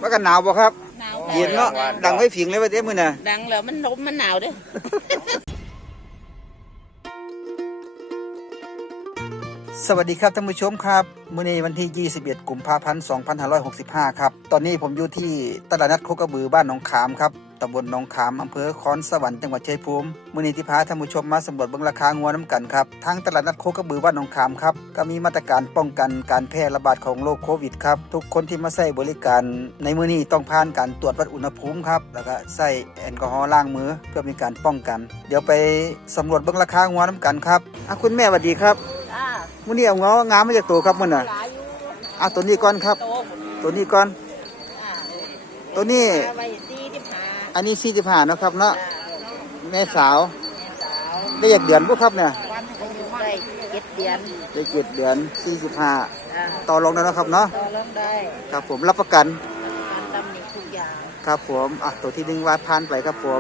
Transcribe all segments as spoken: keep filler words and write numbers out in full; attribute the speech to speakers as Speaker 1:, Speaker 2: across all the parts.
Speaker 1: ว่ากันหนาวบ่ครับ
Speaker 2: หนาว
Speaker 1: เย็นเนาะดังไว้ผิงเลยว่าเด้มื้อน่ะ
Speaker 2: ดังแล้วมันลมมันหนาวเด้อ
Speaker 1: สวัสดีครับท่านผู้ชมครับมื้อนี้วันที่ยี่สิบเอ็ดกุมภาพันธ์สองพันห้าร้อยหกสิบห้าครับตอนนี้ผมอยู่ที่ตลาดนัดโคกระบือบ้านหนองขามครับตำบลหนองขามอำเภอคอนสวรรค์จังหวัดชัยภูมิมื้อนี้ที่พาท่านผู้ชมมาสำรวจเบิ่งราคางัวน้ำกันครับทางตลาดนัดโคกระบือบ้านหนองขามครับก็มีมาตรการป้องกันการแพร่ระบาดของโรคโควิดครับทุกคนที่มาใช้บริการในมื้อนี้ต้องผ่านการตรวจวัดอุณหภูมิครับแล้วก็ใส่แอลกอฮอล์ล้างมือเพื่อมีการป้องกันเดี๋ยวไปสำรวจเบิ่งราคางัวน้ำกันครับอ่ะคุณแม่สวัสดีครับมื้อนี้เอาเงางามมาจากตัวครับมื้อน่ะอ่ะตัวนี้ก่อนครับตัวนี้ก่อนตัวนี้อันนี้สี่สิบห้าเนาะครับเนาะแม่สาวได้อยากเดือนบ่ครับเนี่ย
Speaker 2: ได้เจ็ดเดือน
Speaker 1: ได้เจ็ดเดือนสี่สิบห้าต่อรองได้เนาะครับเนาะ
Speaker 2: ต่อรองได้
Speaker 1: ครับผมรับประกัน
Speaker 2: การตำหนิทุกอย่าง
Speaker 1: ครับผมอ่ะตัวที่หนึ่งวาดผ่านไปครับผม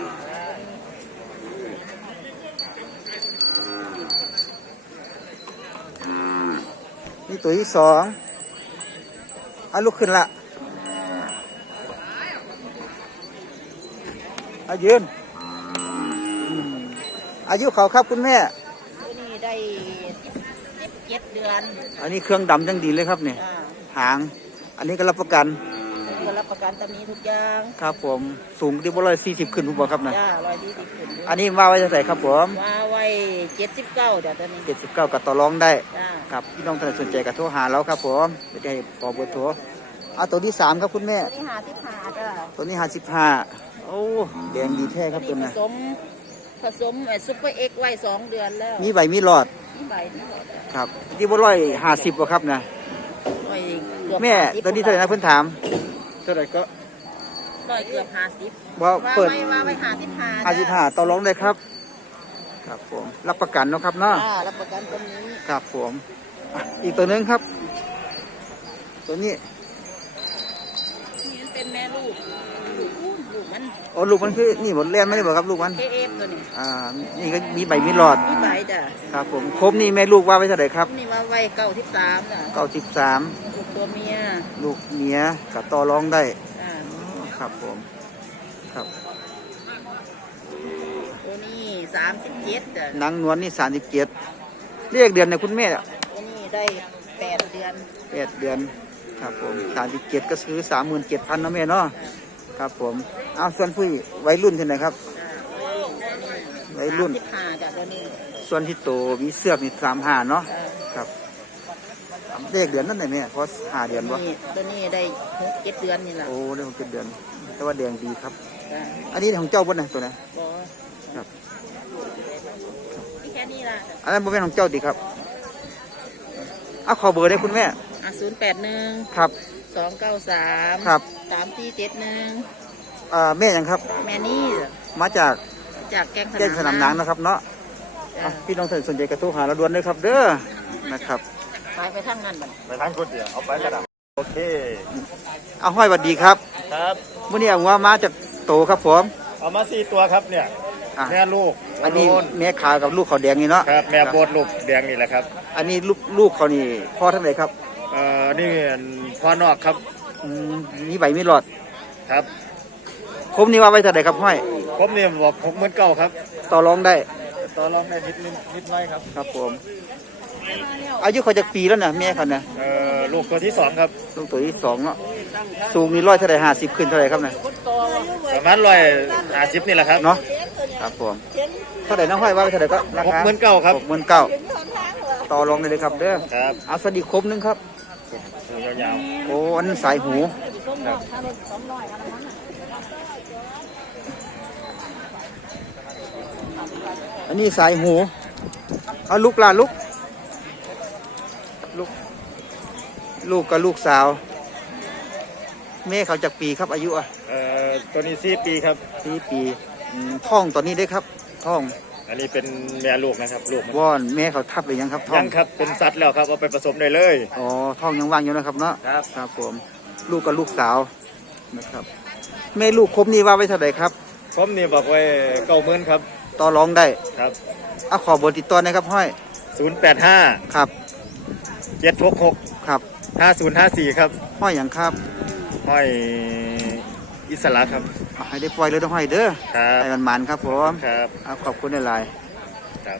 Speaker 1: นี่ตัวที่สองเอาลุกขึ้นละอายืนอายุเขาครับคุณแม่
Speaker 2: ตัวนี้ได้สิบเจ็ดเดือน
Speaker 1: อันนี้เครื่องดำจังดีเลยครับเนี่ยหางอันนี้ก็รับประกัน
Speaker 2: ก็รับประกันตำหนิทุกอย่าง
Speaker 1: ครับผมสูงที่บ่ร้อยสี่สิบขึ้นผมบอกครับนะ
Speaker 2: จ้าร้อยสี่สิบขึ้น
Speaker 1: อันนี้ว่าไว้จะใส่ครับผม
Speaker 2: ว่าไว้เจ็ดสิบเก้าเดี๋ยวตอนนี้
Speaker 1: เจ็ดสิบเก้ากับต่อรองได้ครับพี่น้องท่านสนใจกับโทรหาเราครับผมไม่ได้ขอเบอร์โทรเอาตัวที่สามครับคุณแม่
Speaker 2: ตัวนี้หาสิบห้าจ้า
Speaker 1: ตัวนี้หาสิบห้าโอ้แดงดีแท้ครับตัวนี้
Speaker 2: ผสมผสมซุปเปอร์เอ็กซ์ไว้สองเดือนแล้ว
Speaker 1: มีใบมีหลอด
Speaker 2: มีใบมีหลอด
Speaker 1: ครับที่บ่ร้อยห้าสิบบ่ครับนะแม่ตัวนี้เท่าไหร่นะเพิ่นถามเท่าไหร่ก็
Speaker 2: ร้อยเกือบห้าสิบ
Speaker 1: ว่าเปิด
Speaker 2: ว่าไว้ห้าสิบห้า
Speaker 1: ห้าสิบห้าต่อรองได้ครับครับผมรับประกันเนาะครับเนาะ
Speaker 2: รับประกันตัวนี้
Speaker 1: ครับผมอีกตัวนึงครับตัวนี้
Speaker 2: นี่เป็นแม่ลูกลูกมัน
Speaker 1: อ๋อลูกมันคือนี่หมดเลี้ยงไม่ได้บอกครับลูกมัน
Speaker 2: เอฟตัวนี้
Speaker 1: อ่านี่ก็มีใบมีหลอด
Speaker 2: มีใบจ้ะ
Speaker 1: ครับผมครบนี่แม่ลูกว่าไว้เท่าไหร่ครับ
Speaker 2: นี่ว่าไว้เก้าสิบสามจ้ะ
Speaker 1: เก้าสิบสาม
Speaker 2: ลูกตัวเมีย
Speaker 1: ลูกเมียกับต่อรองได้ครับผมครับ
Speaker 2: ตัวนี้สามสิบเจ็ดจ้ะ
Speaker 1: นางนวลนี่สามสิบเจ็ดเรียกเดือนในคุณแม่
Speaker 2: ตัวนี้ได้แปดเดือน
Speaker 1: แปดเดือนครับผมสามสิบเจ็ดก็ซื้อสามหมื่นเจ็ดพันนะแม่เนาะครับผมเอาส่วนผู้วัยรุ่นที่ไหนครับวัยรุ่นส่วนที่โตมีเสื้อมีสามห้าเนาะครับเรียกเดือนนั่นไหนแม่เพราะห้าเดือนวะ
Speaker 2: ตัวนี้ได้หกเจ็ดเดือนนี่แหละ
Speaker 1: โอ้ได้หกเจ็ดเดือนแต่ว่าแดงดีครับอันนี้ของเจ้าบนไหนตัวไหนครับ
Speaker 2: แค่นี้ละ
Speaker 1: อันนั้นบนเป็นของเจ้าดีครับเอาขอเบอร์ได้คุณแม่
Speaker 2: ศูนย์แปดหนึ่ง
Speaker 1: ครับ
Speaker 2: สองเก้าสาม
Speaker 1: ครับ
Speaker 2: สามสี่เจ็ดหนึ่ง
Speaker 1: อ่าแม่ยังครับ
Speaker 2: แม่นี่
Speaker 1: มาจาก
Speaker 2: จากแกง
Speaker 1: สนามนางนะครับเนาะพี่น้องท่านสนใจกระทู้หาเราด่วนเลยครับเด้อนะครับ
Speaker 2: ไปไปทางนั้น
Speaker 3: ไปทางคนเดียวเอาไปกระดับโอเค
Speaker 1: เอาห้อยสวัสดีครับ
Speaker 3: ครับ
Speaker 1: มื่อนี้เอาว่ามาจากโตครับผม
Speaker 3: เอามาสี่ตัวครับเนี่ยแม่ลูก
Speaker 1: อันนี้แม่ขาวกับลูกเขาแดงนี่เนาะ
Speaker 3: ครับแม่โบดลูกแดงนี่แหละครับ
Speaker 1: อันนี้ลูกลูกเขานี่พ่อเท่าไหร่ครับ
Speaker 3: เอ่อนี่พ่อนอกครับ
Speaker 1: นี่ใบมีหลอด
Speaker 3: ครับ
Speaker 1: คมนี่ว่าไว้เท่าไหร่ครับห้อย
Speaker 3: คมนี่บอกหกหมื่นเก้าครับ
Speaker 1: ต่อรองได้
Speaker 3: ต่อรองได้นิดนิดนิดน้อยครับ
Speaker 1: ครับผมอายุเขาจะปีแล้วนะแม่เขาเนี่ย
Speaker 3: เอ่อลูกตัวที่สองครับ
Speaker 1: ลูกตัวที่สองเนาะสูงนี่ร้อยเท่าไหร่ห้าสิบขึ้นเท่าไหร่ครับเนี่ย
Speaker 3: ประมาณร้อยห้าสิบนี่แหละครับ
Speaker 1: เนาะครับผมเท่าไหร่น้องห้อยว่าเท่าไหร่ก็ราคา
Speaker 3: หกหมื่นเก้าครับ
Speaker 1: หกหมื่นเก้าต่อรองได้เลยครับเด้อ
Speaker 3: ครับ
Speaker 1: เอาสวัสดีครบนึงครับ
Speaker 3: ยาว
Speaker 1: ๆโอ้อันสายหูอันนี้สายหูเอาลูกลาลูกลูกลูกกับลูกสาวแม่เขาจากปีครับอายุอ่ะ
Speaker 3: เอ่อตัวนี้สี่ปีครับ
Speaker 1: สี่ปีท้องตอนนี้ได้ครับท้อง
Speaker 3: อันนี้เป็นแม่ลูกนะครับลูก
Speaker 1: ว่อนแม่เขาทับหรือยังครับท้อง
Speaker 3: ยังครับเป็นสัตว์แล้วครับเอาไปผสมได้เลย
Speaker 1: อ๋อท้องยังว่างอยู่นะครับเนาะ
Speaker 3: ครับ
Speaker 1: ครับผมลูกกับลูกสาวนะครับแม่ลูกครบนี่ว่าไว้เท่าไหร่ครับ
Speaker 3: ครบนี่บอกไว้เก้าหมื่นครับ
Speaker 1: ต่อรองได้
Speaker 3: ครับ
Speaker 1: เอาขอเบอร์ติดต่อนะครับห้อย
Speaker 3: ศูนย์แปดห้า
Speaker 1: ครับ
Speaker 3: เจ็ดหกหก
Speaker 1: ครับ
Speaker 3: ห้าศูนย์ห้าสี่ครับ
Speaker 1: ห้อยอย่างครับ
Speaker 3: ห้อยอิสระครับ
Speaker 1: เอาให้ได้ปล่อยเลยต้องห้อยเด้อ
Speaker 3: ครับ
Speaker 1: ให้มันมันครับผม
Speaker 3: ครับ
Speaker 1: เอาขอบคุณหลาย
Speaker 3: ครับ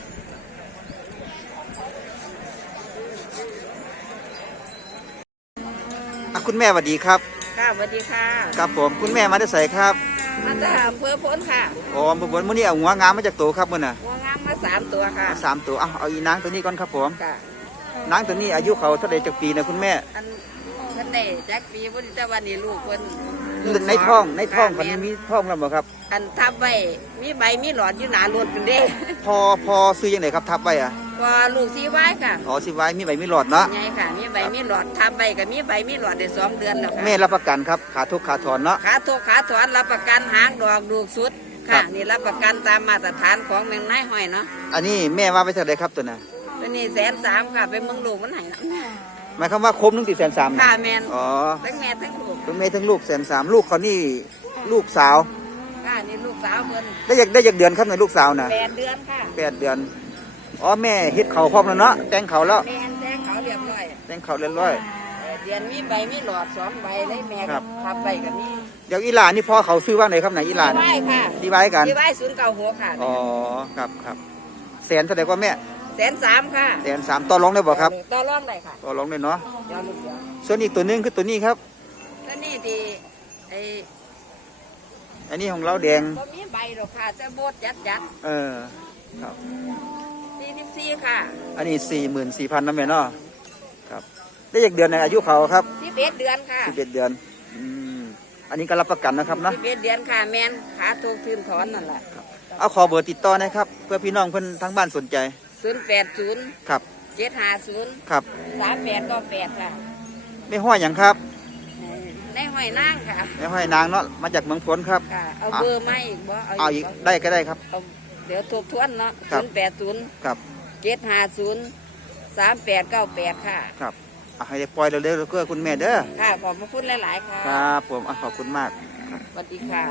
Speaker 1: ๆอ่ะคุณแม่สวัสดีครับ
Speaker 2: ค่ะสวัสดีค่ะ
Speaker 1: ครับผมคุณแม่มาได้ใส่ครับ
Speaker 2: มาจากอำเภอพ้นค่ะ
Speaker 1: อ๋อบุญมื้อนี้เอาหัวงามมาจากตัวครับมื้อน่ะ
Speaker 2: หัวงามมาสามตัวค่ะ
Speaker 1: สามตัวเอาเอาอีนางตัวนี้ก่อนครับผม
Speaker 2: ค่ะ
Speaker 1: นางตัวนี้อายุเขาเท่าใดจักปีนะคุณแม่
Speaker 2: อันเพิ่นได้แจ็คปีพุทธวันนี้ลูกเพิ่นลูก
Speaker 1: ในท้องในท้อง
Speaker 2: ค่ะ
Speaker 1: มัน
Speaker 2: แม่
Speaker 1: มีท้องแล้วบ่ครับ
Speaker 2: อันทับไว้มีใบมีหลอดอยู่หนารถเป็นเด้
Speaker 1: พอพอซื้อยังไงครับทับไว้อะ
Speaker 2: พอลูกสีไว้ค่ะ
Speaker 1: อ๋อสิไว้มีใบมีหลอดเนาะ
Speaker 2: ไงค่ะ มีใบมีหลอดทับใบกับมีใบมีหลอดได้สองเดือนแล้วค่ะ
Speaker 1: แม่รับประกันครับขาทุกขาถอนเนาะ
Speaker 2: ขาโทขาถอนรับประกันหางดอกดูกสุด
Speaker 1: ครั
Speaker 2: ค่ะ
Speaker 1: บ
Speaker 2: นี่รับประกันตามมาตรฐานของแมงนายห้อยเนาะ
Speaker 1: อันนี้แม่ว่าไปเท่าไหรครับตัวน่ะ
Speaker 2: ตัวนี้แสนสามค่ะไปเมืองลูกมันไหน
Speaker 1: หมายความว่าครบหนึ่งตีแสนสาม
Speaker 2: ค่ะแมน
Speaker 1: อ๋อ
Speaker 2: ทั้งแม่ทั้งลูก
Speaker 1: ทั้งแม่ทั้งลูกแสนสามลูกเขานี่ลูกสาว
Speaker 2: ค่ะนี่ลูกสาวเพิ่น
Speaker 1: ได้อยากได้อยากเดือนครับในลูกสาวน่ะ
Speaker 2: แปดเดือนค่ะ
Speaker 1: แปดเดือนอ๋อแม่เฮ็ดเขาพร้อมแล้วเนาะแต่งเขาแล้ว
Speaker 2: แม่นแจ้งเขาเรียบร้อย
Speaker 1: แต่งเขาเรียบร้อย
Speaker 2: เอ่อเดือนมีใบมีหลอดสองใบเลยแม่
Speaker 1: ครับ
Speaker 2: ทับใบกับนี่
Speaker 1: เดี๋ยวอีหลานนี่พ่อเขาซื้อว่างไหนครับไหนอีหลาน
Speaker 2: ที่ไหว้ค่ะ
Speaker 1: ที่ไว้กัน
Speaker 2: ที่ไหว้ศูนย์เก่าหัวค่ะ
Speaker 1: อ๋อครับครับแสนเท่าไหร่กว่าแม่
Speaker 2: แสนสามค่ะ
Speaker 1: แสนสามต่อรองได้บ่ครับ
Speaker 2: ต่อรองได้ค่ะ
Speaker 1: ต่อรองได้เนาะ
Speaker 2: เดี๋ยวลูกเดี๋ยว
Speaker 1: ส่วนอีกตัวหนึงคือตัวนี้ครับ
Speaker 2: แล้วนี่ที่ไอ้
Speaker 1: อันนี้ของเราแดง
Speaker 2: บ่มีใบหรอกค่ะแต่โบดจัดจัด
Speaker 1: เออครับ
Speaker 2: สี่สิบสี่ค่ะ
Speaker 1: อันนี้สี่หมื่นสี่พันนะแม่เนาะครับได้อีกเดือนในอายุเขาครับ
Speaker 2: สิบเอ็ดเดือนค่ะ
Speaker 1: สิบเอ็ดเดือนอืมอันนี้ก็รับประกันนะครับเนาะ
Speaker 2: สิบเอ็ดเดือนค่ะแมนขาถูกทืนถอนนั่นแหละ
Speaker 1: เอาขอเบอร์ติดต่อหนะครับ เพื่อพี่น้องเพิ่นทั้งบ้านสนใจ
Speaker 2: ศูนย์แปดศูนย์
Speaker 1: ครับ
Speaker 2: เจ็ดห้าศูนย์
Speaker 1: ครับ
Speaker 2: สามแปดก็แปดค่ะ
Speaker 1: ไม่ห้อยอย่างครับ
Speaker 2: ในห้อยนางค่ะ
Speaker 1: ไม่ห้อยนางเนาะมาจากเมืองพนครับ
Speaker 2: ค่ะ เอาเบอร์มาอีกบ่
Speaker 1: เอาอีกได้ก็ได้ครับ
Speaker 2: เอาเดี๋ยวทบทวนเนาะ
Speaker 1: ครั
Speaker 2: ศู
Speaker 1: บ
Speaker 2: นย์แปดศูนย์
Speaker 1: ครับ
Speaker 2: เจ็ดห้าศูนย์สามแปดเก้าแปดค่ะ
Speaker 1: ครับเอาให้ได้ปล่อยเร็วๆเพื่อคุณแม่เด้อ
Speaker 2: ค่ะ ขอบพระคุณหลาย ๆ ค่ะ
Speaker 1: ครับผมอ่ะขอบคุณมาก
Speaker 2: สวัสดีค่ะ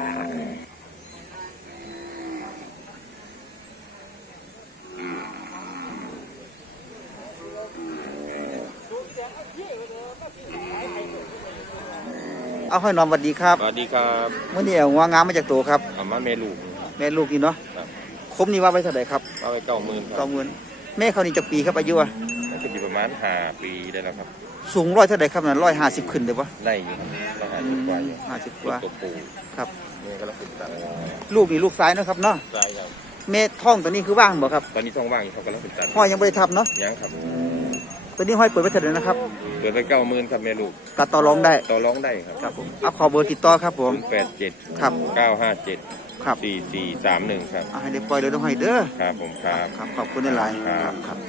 Speaker 1: เอาให้น้องสวัสดีครับ
Speaker 4: สวัสดีครับ
Speaker 1: มื่อนี้เอาหัวงามมาจากตัวครับ
Speaker 4: อามาเมลูก
Speaker 1: แม่ลูกนี่เนาะ
Speaker 4: ครับ
Speaker 1: คมนี่ว่าไปเท่าไหร่ครับ
Speaker 4: เอาไปเก้าหมื่นค
Speaker 1: เก้า
Speaker 4: รับ
Speaker 1: หมื่นแม่เขานี่จะปีครับอายุอะ
Speaker 4: น่าจะอยู่ประมาณห้าปีได้แล้วครับ
Speaker 1: สูงร้อยเท่าไหร่ครับนั่นร้อยห้าสิบขึ้นเลยปะ
Speaker 4: ได้อยู่ครับเราหาอยู่กว่าอยู่
Speaker 1: ห้าสิบก
Speaker 4: ลูก
Speaker 1: ว่า
Speaker 4: ตัวปู
Speaker 1: ครับ
Speaker 4: นี่ก็รับผิดตังค์
Speaker 1: ลูกนี่ลูกซ้ายเนาะครับเนาะ
Speaker 4: ใช่ครับ
Speaker 1: แม่ท้องตัวนี้คือว่างบ่ครับ
Speaker 4: ตอนนี้ท้องว่างอยู่เขาก็รับผิดตังค์
Speaker 1: ห้อยยังไม่ได้ทับเนาะ
Speaker 4: ยังครับ
Speaker 1: ตัวนี้ห้อยเปิดไปเท่าไหร่นะครับ
Speaker 4: เกิดไปเก้าหมื่นครับเมลูก
Speaker 1: ตัดต่อรองได้
Speaker 4: ต่อร้องได้ครับ
Speaker 1: ครับผมเอาขอเบอร์ติดต่อครับผม
Speaker 4: แปดเจ็ด
Speaker 1: ครับ
Speaker 4: เก้าห้าเจ็ด
Speaker 1: ครับ
Speaker 4: สี่สี่สามหนึ่งครับ
Speaker 1: เอาให้ได้ปล่อยเลยต้องให้เด้อ
Speaker 4: ครับผมครับ
Speaker 1: ครับขอบคุณหลายๆ
Speaker 4: ครับ
Speaker 1: ครับ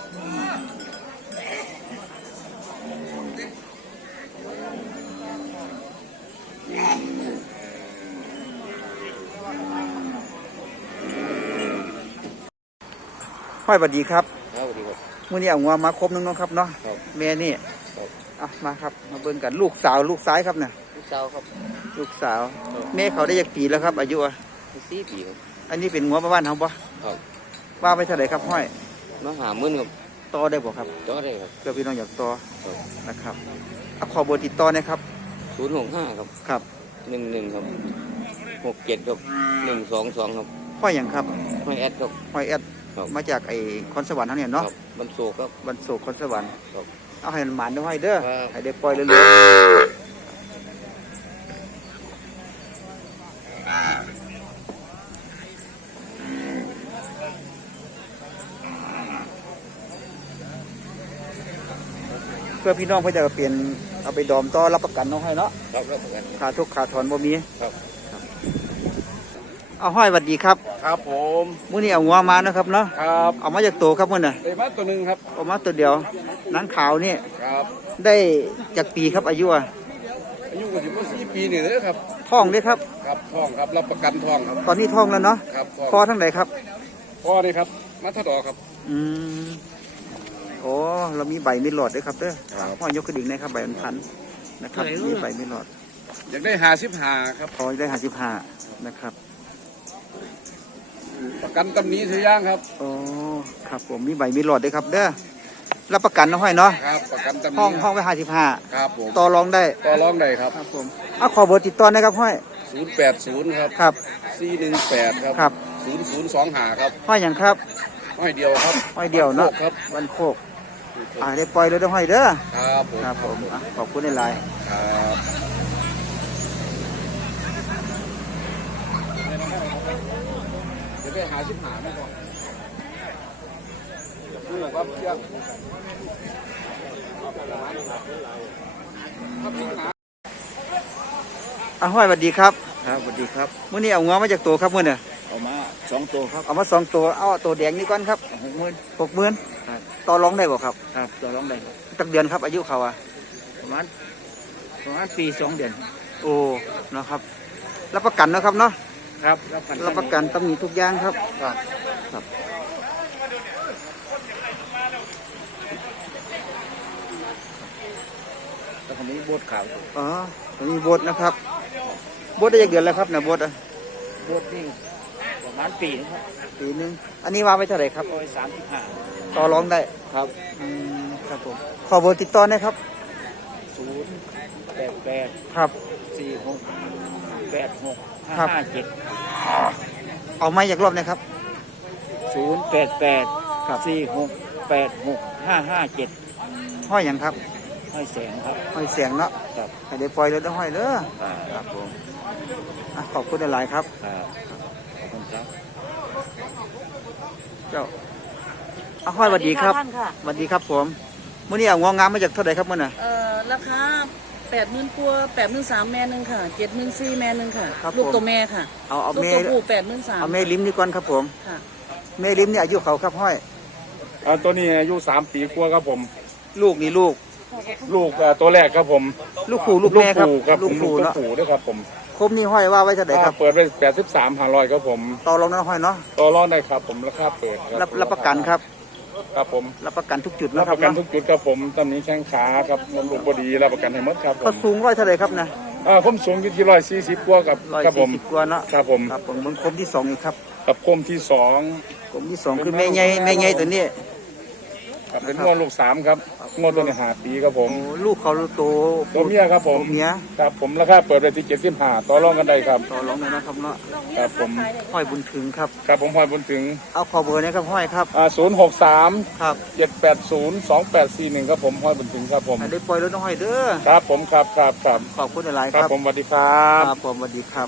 Speaker 1: ห้อยสวัสดีครับ
Speaker 4: ครับสวัสดีครับ
Speaker 1: มื่อนี้เอางัวมาครบนึงเนาะครับเนาะ
Speaker 4: ครับ
Speaker 1: แม่นี่
Speaker 4: ครับ
Speaker 1: อ่ะมาครับมาเบิ่งกันลูกสาวลูกซ้ายครับเนี่ย
Speaker 4: ลูกสาวครับ
Speaker 1: ลูกสาวแม่เขาได้ยักปีแล้วครับ อายุอะ
Speaker 4: สี่ปีครับ
Speaker 1: อันนี้เป็นงัวบ้านๆเขาปะ
Speaker 4: ครับ
Speaker 1: ว่าไปเท่าไหร่ครับห้อย
Speaker 4: มาหามื่นครับ
Speaker 1: ต่อได้บ่ครับ
Speaker 4: ต่อได้ครับ
Speaker 1: เพื่อพี่น้องอยากต่อ
Speaker 4: ครับ
Speaker 1: นะครับเอาขอเบอร์ติดต่อนะครับ
Speaker 4: ศูนย์หกห้าครับ
Speaker 1: ครับ
Speaker 4: หนึ่งหนึ่งครับหกเจ็ดครับหนึ่งสองสองครับ
Speaker 1: ห้อยอย่างครับ
Speaker 4: ไม่แอดครับ
Speaker 1: ห้อยแอด
Speaker 4: ครับ
Speaker 1: มาจากไอ้คอนสวรรค์เขาเนี่ยเนาะ
Speaker 4: ครับบรรโศกครับ
Speaker 1: วันโศกคอนสวรรค์
Speaker 4: ครับ
Speaker 1: เอาให้มันหมานด้วยห้อยเด้อ
Speaker 4: ครับ
Speaker 1: ให้ได้ปล่อยเรื่อยๆเพื่อพี่น้องเพื่อจะเปลี่ยนเอาไปดอมต่อรับประกันน้องให้เนาะ
Speaker 4: ครับรับประกันครับ
Speaker 1: ขาทุกขาถอนบ่มี
Speaker 4: ครับ
Speaker 1: เอาห้อยสวัสดีครับ
Speaker 5: ครับผม
Speaker 1: มื้อนี้เอางัวมานะครับเนาะ
Speaker 5: ครับ
Speaker 1: เอามาจากโตครับมื้อน่ะ
Speaker 5: ไอ้บ้านตัวหนึ่งครับ
Speaker 1: เอามาตัวเดียวหนังขาวนี่
Speaker 5: ครับ
Speaker 1: ได้จากปีครับอายุอะ
Speaker 5: อายุก็สิบสี่ปีนี่เลยครับ
Speaker 1: ท้องเด้ครับ
Speaker 5: ครับทองครับรับประกันทองครับ
Speaker 1: ตอนนี้ท้องแล้วเนาะ
Speaker 5: ครับทอง
Speaker 1: พอทั้งไหนครับ
Speaker 5: พ่อนี่ครับมัทดอครับ
Speaker 1: อืมโอ้เรามีใบมีหลอดด้วยครับเด้อ
Speaker 5: ครับ
Speaker 1: พ่อยกกระดิ่งนะครับใบมันพันนะครับมีใบมีหลอด
Speaker 5: อยากได้หาสิบหาครับ
Speaker 1: พอได้ห้าสิบห้านะครับ
Speaker 5: ประกันตำหนี้ถือย่างครับ
Speaker 1: โอ้ครับผมมีใบมีหลอดด้วยครับเด้อรับประกันนะห้อยเนาะ
Speaker 5: ครับประกันตำหนิ
Speaker 1: ห้องห้องไว้ห้าสิบห้า
Speaker 5: ครับผม
Speaker 1: ต่อรองได้
Speaker 5: ต่อรองได้ครับ
Speaker 1: ครับผมเอาขอเบอร์ติดต่อนะครับห้อย
Speaker 5: ศูนย์แปดศูนย์ครับ
Speaker 1: ครับ
Speaker 5: สี่หนึ่งแปดครับ
Speaker 1: ครับ
Speaker 5: ศูนย์ศูนย์สองห้าครับ
Speaker 1: ห้อยอย่างครับ
Speaker 5: ห้อยเดียวครับ
Speaker 1: ห้อยเดียวเนาะ
Speaker 5: โคกครับ
Speaker 1: วันโคกอ่าได้ปล่อยเลยเด้อห้อยเด้อ
Speaker 5: ครับผม
Speaker 1: ครับผมอ่ะขอบคุณในไลน์
Speaker 5: ครับจะได้หาชิบหาไหมก่อนดูครับเชือก
Speaker 1: อ่ะห้อยสวัสดีครับ
Speaker 4: ครับสวัสดีครับ
Speaker 1: มื้อนี้เอางอมาจากตัวครับมื้อเนี่ย
Speaker 4: เอามาสองตัวครับ
Speaker 1: เอามาสองตัวเอาตัวแดงนี่ก่อนครับ
Speaker 4: หกหมื่น
Speaker 1: หกหมื่น
Speaker 4: ครับ
Speaker 1: ต่อรองได้บ่ครับ
Speaker 4: ครับตัวร้องได้ครับ
Speaker 1: ตักเดือนครับอายุเขาอ่ะ
Speaker 4: ประมาณประมาณปีสองเดือน
Speaker 1: โอ้เนาะครับรับประกันเนาะครับเนาะ
Speaker 4: ครับรับประกัน
Speaker 1: รับประกันต้องมีทุกอย่างครับ
Speaker 4: ครับ
Speaker 1: ครับ
Speaker 4: แล้วก็มีโบสถ์ขาว
Speaker 1: อ๋อมีโบสนะครับโบสได้จากเดือนแล้วครับเนี่ยโบสอ่ะ
Speaker 4: โบสถ์นี่ประมาณปีนะครับ
Speaker 1: ปีหนึงอันนี้วางไว้เท่าไหร่ครับ
Speaker 4: โดยสามสิบห้า
Speaker 1: ต่อรองได้
Speaker 4: ครับ
Speaker 1: อืมครับผมขอเบอร์ติดต่อหนะครับ
Speaker 4: ศูนย์แปดแปด
Speaker 1: ครับ
Speaker 4: สี่หกแปดหกห้า
Speaker 1: ครับ
Speaker 4: ห้าเจ็ด
Speaker 1: เอาไม้อยากรอบนะครับ
Speaker 4: ศูนย์แปดแปด
Speaker 1: ครับ
Speaker 4: สี่หกแปดหกห้าห้าเจ็ด
Speaker 1: ห้อยอย่างครับ
Speaker 4: ห้อยแสงครับ
Speaker 1: ห้อยเสียงเนาะ
Speaker 4: ครับ
Speaker 1: ให้ได้ปล่อยเลยต้องห้อยเด้อ
Speaker 4: อ่า
Speaker 1: ครับผมอ่ะขอบคุณหลายๆครับ
Speaker 4: ครับขอบคุณครับ
Speaker 1: เจ้าอ่ะห้อยสวัสดีครับ
Speaker 2: ท่านค่ะ
Speaker 1: สวัสดีครับผมมื้อนี้เอางองามมาจากเท่าไหร่ครับมื้อน่ะ
Speaker 2: เอ่อราคาแปดหมื่นกว่าแปดหมื่นสามแม่หนึ่งค่ะเจ็ดหมื่นสี่แม่หนึ่งค่ะ
Speaker 1: ครับ
Speaker 2: ลูก
Speaker 1: ผม
Speaker 2: ตัวแม่ค่ะ
Speaker 1: เอาเอา
Speaker 2: ลูก
Speaker 1: เม
Speaker 2: ตัว
Speaker 1: ย์
Speaker 2: ผู้แปดหมื่นสาม
Speaker 1: เอาเมย์ลิ้มนี่ก่อนครับผม
Speaker 2: ค่ะ
Speaker 1: เมย์ลิ้มนี่อายุเขาครับห้อย
Speaker 3: อ่าตัวนี้อายุสามปีกว่าครับผม
Speaker 1: ลูกนี่ลูก
Speaker 3: ลูกอ่าตัวแรกครับผม
Speaker 1: ลูกขู่ลูกแม่ครับ
Speaker 3: ปู่ครับ
Speaker 1: ลู
Speaker 3: ผ
Speaker 1: ก
Speaker 3: มลู
Speaker 1: ขู่
Speaker 3: กตัว
Speaker 1: เนาะ
Speaker 3: ปู่ด้วยครับผม
Speaker 1: คมนี่ห้อยว่าไว้เท่าไหร่ครับ
Speaker 3: อ่าเปิดไปแปดสิบสามห้าร้อยครับผม
Speaker 1: ต่อรองนั้นห้อยเนาะ
Speaker 3: ต่อรองได้ครับผมราคาเปิดค
Speaker 1: รับรับประกันครับ
Speaker 3: ครับผม
Speaker 1: รับประกันทุกจุด
Speaker 3: รั
Speaker 1: นะ
Speaker 3: บ
Speaker 1: ค
Speaker 3: ป
Speaker 1: รับ
Speaker 3: ระกัน
Speaker 1: เนาะ
Speaker 3: ทุกจุดครับผมตำหนี้แข้งขาครับลูกบดีรับประกันให้หมดครับผ
Speaker 1: เขา
Speaker 3: ม
Speaker 1: สูงร้อยเท่าไหร่ครับนะ
Speaker 3: อ่าผมสูงอยู่ที่ร้อยสี่สิบกว่ากับ
Speaker 1: ร้อย
Speaker 3: ครับผ
Speaker 1: สี่
Speaker 3: ม
Speaker 1: สิบกว่าเนาะ
Speaker 3: ครับผม
Speaker 1: ครับผมเบิ่งคมที่สองอีกครับ
Speaker 3: กับคมที่สอง
Speaker 1: คมที่สองคือแม่ใหญ่แม่ใหญ่ตัวนี้
Speaker 3: ครับเป็นงวดลูกสามครับงวดตัวนี้ห้าปีครับผม
Speaker 1: โอ้ลูกเขาโต
Speaker 3: ตัวเมียครับผม
Speaker 1: ตัวเมีย
Speaker 3: ครับผมราคาเปิดไปที่เจ็ดสิบห้าต่อรองกันได้ครับ
Speaker 1: ต่อรองเลยนะครับเนาะ
Speaker 3: ครับผม
Speaker 1: ห้อยบุญถึงครับ
Speaker 3: ครับผมพอยบนถึง
Speaker 1: เอาขอเบอร์นะครับห้อยครับ
Speaker 3: อ่าศูนย์หกสาม
Speaker 1: ครับ
Speaker 3: เจ็ดแปดศูนย์สองแปดสี่หนึ่งครับผมพอยบนถึงครับผม
Speaker 1: ให้ได้ปล่อยรถน้องห้อยเด้อ
Speaker 3: ครับผมครับครับครับ
Speaker 1: ขอบคุณหลายๆ
Speaker 3: ค
Speaker 1: ค
Speaker 3: รั
Speaker 1: รั
Speaker 3: บบ ผมสวัสดีครับ
Speaker 1: ครับผมสวัสดีครับ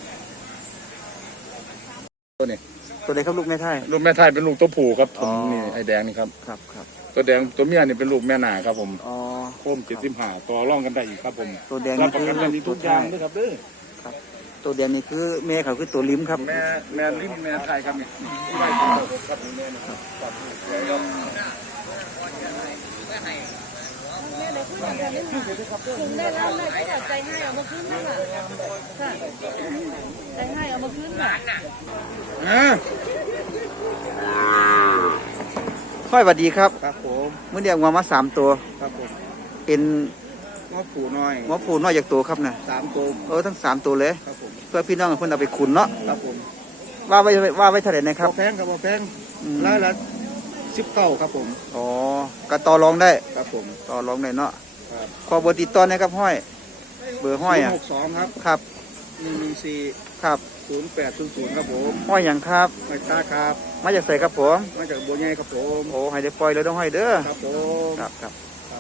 Speaker 3: ตัวนี้
Speaker 1: ตัวใดครับลูกแม่ไทย
Speaker 3: ลูกแม่ไทยเป็นลูกตัวผู้ครับผ
Speaker 1: อ๋
Speaker 3: ม
Speaker 1: อ
Speaker 3: นี่ไอ้แดงนี่ครับ
Speaker 1: ครับครับ
Speaker 3: ตัวแดงตัวเมียนี่เป็นลูกแม่นาครับผม
Speaker 1: อ๋อ
Speaker 3: โคมเจ็ดสิบห้าต่อรองกันได้อีกครับผม
Speaker 1: ตัวแดง
Speaker 3: รั
Speaker 1: นี่
Speaker 3: บประ
Speaker 1: คือ
Speaker 3: กันกันดีทุกอย่างด้วยครับเด้อ
Speaker 1: ตัวแดงนี่คือแม่เขาคือตัวลิ้มครับ
Speaker 3: แม่แม่ลิ้มแม่ไทยครับนี่ที่ไว้ครับแม่นี่ครับ
Speaker 2: ถึงได้แล้วแม่ก็ใจให้เอามาขึ้นค่ะค่ะใจให้เอามาขึ้นค่ะ
Speaker 1: ห้อยสวัสดีครับ
Speaker 5: ครับผม
Speaker 1: เมื่อเดียวงอมาสามตัว
Speaker 5: ครับผม
Speaker 1: เป็น
Speaker 5: งอผูน้อย
Speaker 1: งอผูน้อยจากตัวครับนะ
Speaker 5: สามตัว
Speaker 1: เออทั้งสามตัวเลย
Speaker 5: ครับผม
Speaker 1: เพื่อพี่น้องเพื่อนเอาไปขุนเนาะ
Speaker 5: ครับผม
Speaker 1: ว่าไว้ว่าไว้เท่าไหร่นะครับ
Speaker 5: บ่แพงครับบ่แพง
Speaker 1: อืม
Speaker 5: ร้อยละสิบเก้าครับผม
Speaker 1: อ๋อก็ต่อรองได้
Speaker 5: ครับผม
Speaker 1: ต่อรองได้เนาะ
Speaker 5: ครับ
Speaker 1: ขอเบอร์ติดต่อนะครับห้อย เบอร์ห้อยอ่ะ
Speaker 5: หกสองครับ
Speaker 1: ครับ
Speaker 5: หนึ่งหนึ่งสี่
Speaker 1: ครับ
Speaker 5: ศูนย์แปดศูนย์ศูนย์ครับผม
Speaker 1: ห้อยอย่างครับ
Speaker 5: ไม่ตาครับ
Speaker 1: มาจากใส่ครับผม
Speaker 5: มาจากบัวใหญ่ครับผม
Speaker 1: โอ้ให้ได้ปล่อยเลยต้องห้อยเด้อ
Speaker 5: ครับผม
Speaker 1: ครับครับ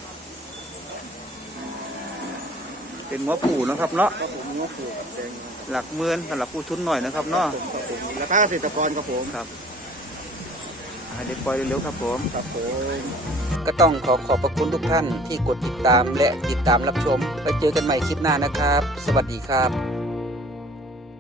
Speaker 1: เป็นหัวผูเนาะครับเนาะ
Speaker 5: ครับผมงอผูครับแดงครับ
Speaker 1: หลักหมื่นสำหรับผู้ทุนหน่อยนะครับเนาะ
Speaker 5: ผมครับผมราคาเกษตรกรครับผม
Speaker 1: ครับให้ได้ปล่อยเร็วๆครับผม
Speaker 5: ครับผม
Speaker 1: ก็ต้องขอขอบพระคุณทุกท่านที่กดติดตามและติดตามรับชม ไปเจอกันใหม่คลิปหน้านะครับ สวัสดีครับ